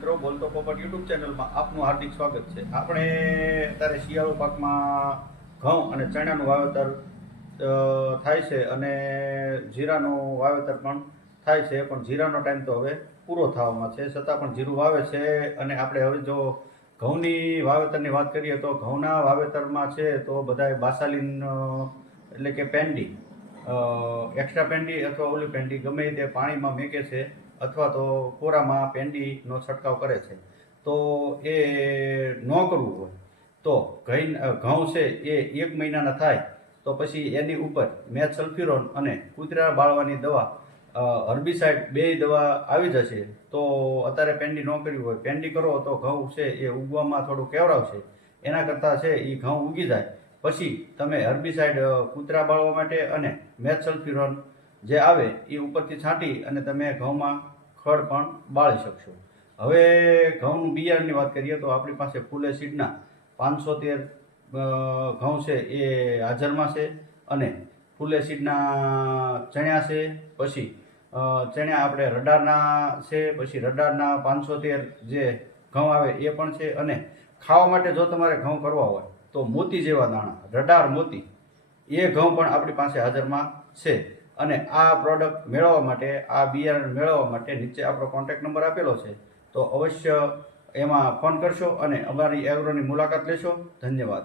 મિત્રો, બોલતો પોપટ યુટ્યુબ ચેનલમાં આપનું હાર્દિક સ્વાગત છે। આપણે અત્યારે શિયાળુ પાકમાં ઘઉં અને ચણાનું વાવેતર થાય છે અને જીરાનું વાવેતર પણ થાય છે, પણ જીરાનો ટાઈમ તો હવે પૂરો થવામાં છે, છતાં પણ જીરું વાવે છે। અને આપણે હવે જો ઘઉંની વાવેતરની વાત કરીએ તો ઘઉંના વાવેતરમાં છે તો બધાએ બાસાલીન એટલે કે પેન્ડી એક્સ્ટ્રા પેન્ડી અથવા ઓલી પેન્ડી ગમે તે પાણીમાં મેકે છે અથવા તો કોરામાં પેન્ડીનો છંટકાવ કરે છે। તો એ ન કરવું હોય તો ઘઉં છે એ 1 મહિનાના થાય તો પછી એની ઉપર મેથ સલ્ફ્યુરોન અને કૂતરા બાળવાની દવા હર્બિસાઇડ 2 દવા આવી જશે। તો અત્યારે પેન્ડી ન કરવી હોય, પેન્ડી કરો તો ઘઉં છે એ ઉગવામાં થોડું કેવરાવશે, એના કરતાં છે એ ઘઉં ઉગી જાય પછી તમે હર્બિસાઇડ કૂતરા બાળવા માટે અને મેથ સલ્ફ્યુરોન જે આવે એ ઉપરથી છાંટી અને તમે ઘઉંમાં ખડ પણ બાળી શકશો। હવે ઘઉંનું બિયારણની વાત કરીએ તો આપણી પાસે ફૂલે સીડના 513 ઘઉં છે એ હાજરમાં છે અને ફૂલે સીડના ચણ્યા છે, પછી ચણ્યા આપણે રડારના છે, પછી રડારના 513 જે ઘઉં આવે એ પણ છે। અને ખાવા માટે જો તમારે ઘઉં કરવા હોય તો મોતી જેવા દાણા રડાર મોતી એ ઘઉં પણ આપણી પાસે હાજરમાં છે। અને આ પ્રોડક્ટ મેળવવા માટે, આ બિયારણ મેળવવા માટે નીચે આપણો કોન્ટેક્ટ નંબર આપેલો છે, તો અવશ્ય એમાં ફોન કરશો અને અમારી એગ્રોની મુલાકાત લેશો। ધન્યવાદ।